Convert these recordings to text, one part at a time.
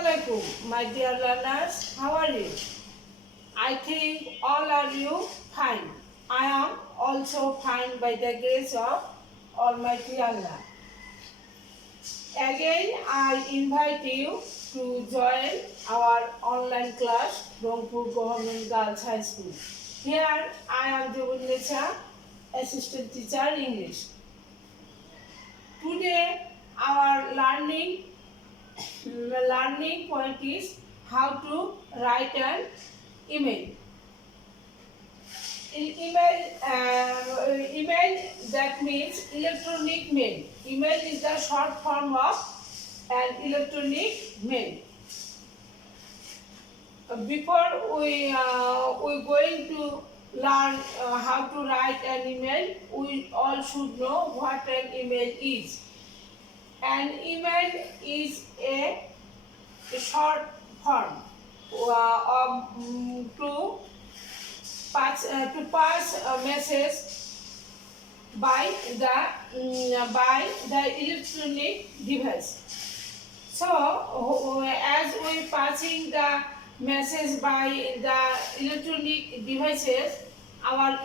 Assalamualaikum, my dear learners. How are you? I think all are you fine. I am also fine by the grace of Almighty Allah. Again, I invite you to join our online class, Rangpur Government Girls High School. Here, I am Jobunnecha, Assistant Teacher English. Today, our learning point is how to write an email. Email that means electronic mail. Email is the short form of an electronic mail. Before we going to learn how to write an email, we all should know what an email is. An email is a short form to pass a message by the electronic device. So as we passing the message by the electronic devices, our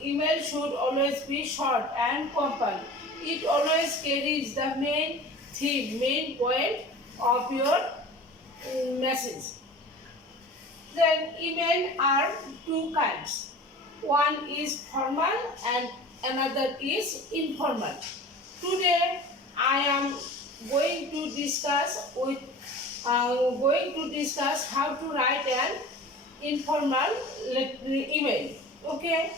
email should always be short and compact. It always carries the main theme, main point of your message. Then email are two kinds. One is formal and another is informal. Today I am going to discuss how to write an informal email. Okay.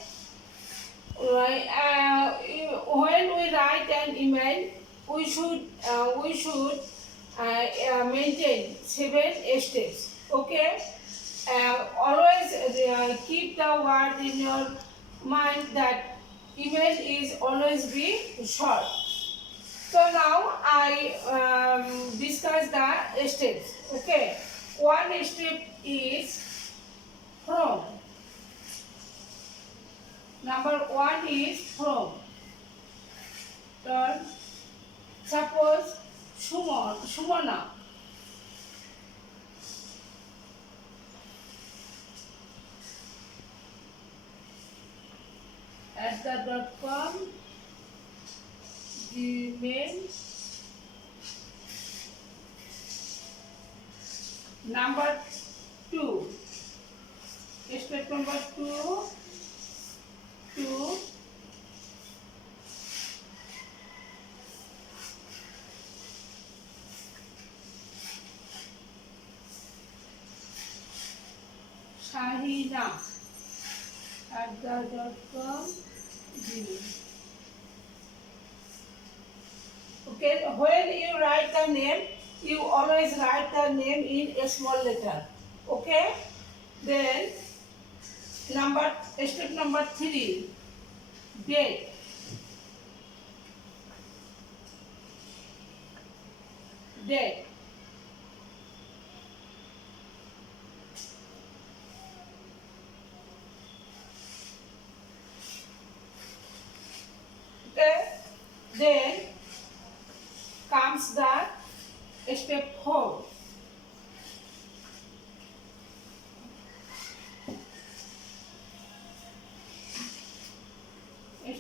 When we write an email, we should maintain 7 steps. Okay. Always keep the word in your mind that email is always be short. So now I discuss the steps. Okay. One step is from. Number 1 is from. Turn. Suppose Shumana. @the.com Gmail. Number 2. Step number 2. To Shahina @the.com. Okay, when you write the name, you always write the name in a small letter. Okay, then step number 3, date. Date. Okay. Then comes the step 4.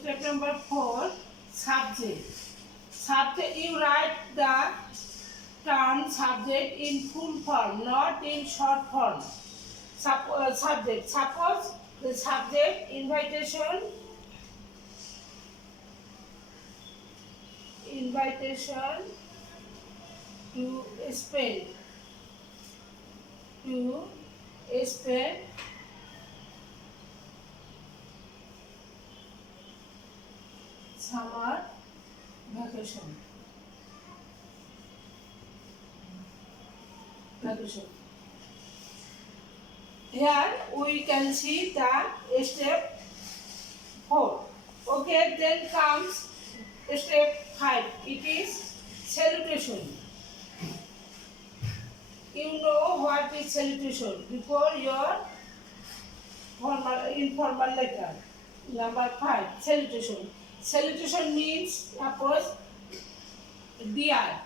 Step number 4, subject. Subject, you write the term subject in full form, not in short form. Subject. Suppose the subject invitation to Spain. Summer vacation. Here we can see the step 4. Okay, then comes step 5. It is salutation. You know what is salutation before your informal letter. Number 5, salutation. Salutation means, suppose, dear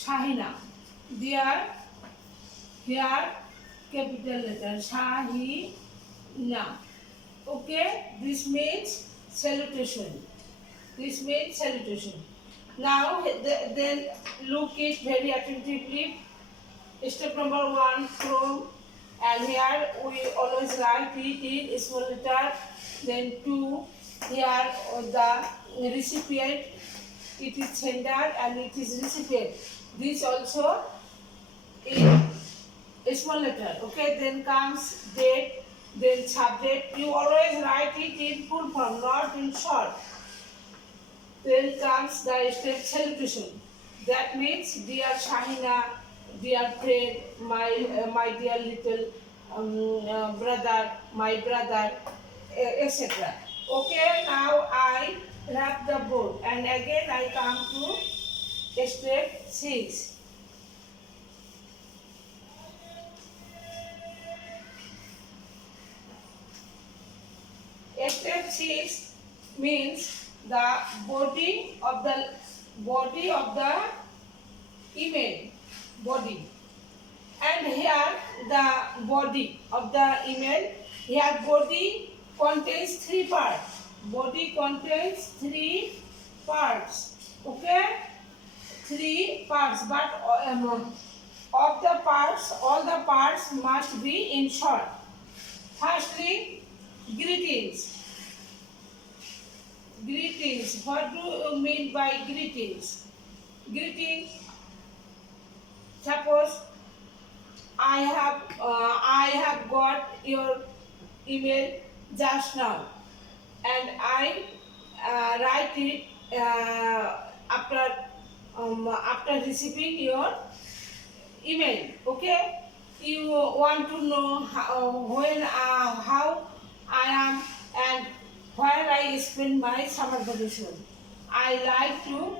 Shahina. Dear, here capital letter Shahina. Okay, this means salutation. This means salutation. Now, then look it very attentively. Step number 1 from, and here we always write it in small letter. Then 2, here the recipient, it is sender and it is recipient. This also in small letter. Okay, then comes date, then subject. You always write it in full form, not in short. Then comes the step salutation. That means, dear Shahina, dear friend, my dear little brother, my brother, etc. Okay, now I wrap the board and again I come to step 6. Step 6 means the body of the email, body. And here the body of the email, here body contains 3 parts. Body contains 3 parts. Okay, 3 parts, but of the parts, all the parts must be in short. Firstly, greetings. Greetings. What do you mean by greetings? Greetings. Suppose I have got your email just now, and I write it after receiving your email. Okay, you want to know how I am and where I spend my summer vacation. I like to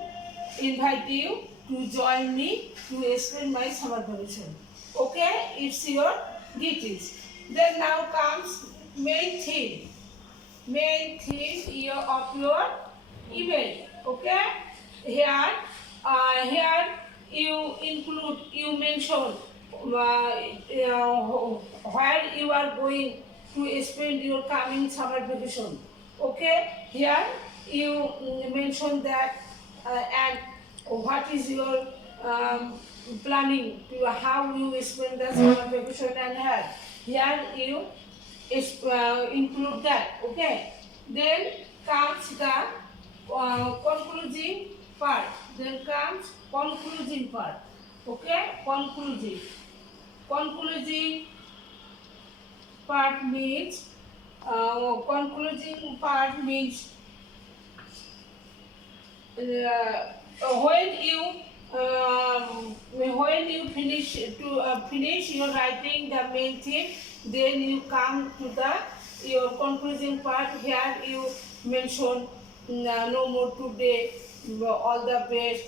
invite you to join me to spend my summer vacation. Okay, it's your greetings. Then now comes main theme. Main theme of your email. Okay, here you mention where you are going to spend your coming summer vacation. Okay, here you mention that and what is your planning to how you spend the summer vacation, and here you include that. Okay, then comes the concluding part. Then comes concluding part. Okay, concluding part means concluding part means when you finish your writing the main theme, then you come to your concluding part. Here you mention no more today, all the best,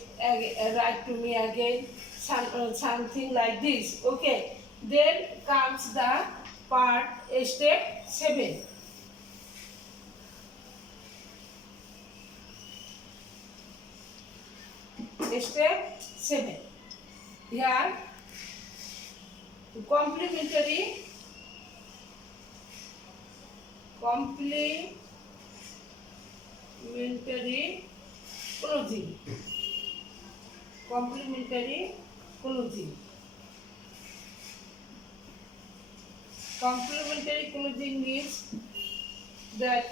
write to me again, something like this. Okay, then comes the part step 7. Step 7. Here complementary closing. Complementary closing. Complementary closing means that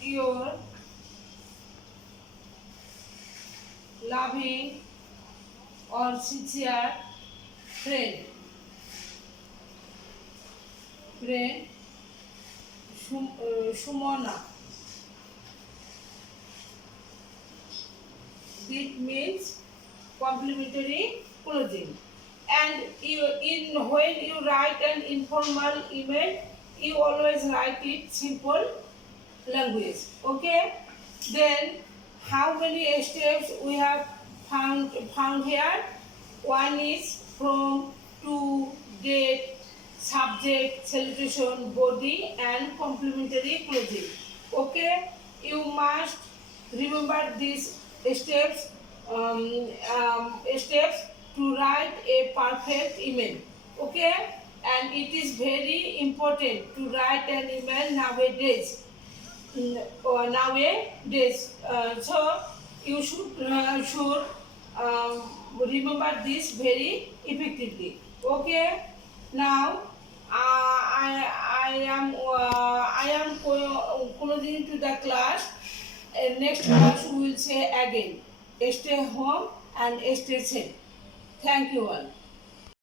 your loving or sincere friend Sumona. It means complimentary closing. And when you write an informal email, you always write it simple language. Okay? Then how many steps we have found here? 1 is from, to, date, subject, salutation, body, and complementary closing. Okay, you must remember these steps a perfect email. Okay, and it is very important to write an email nowadays. So you should remember this very effectively. Okay. Now I am closing to the class. Next class we will say again. Stay home and stay safe. Thank you all.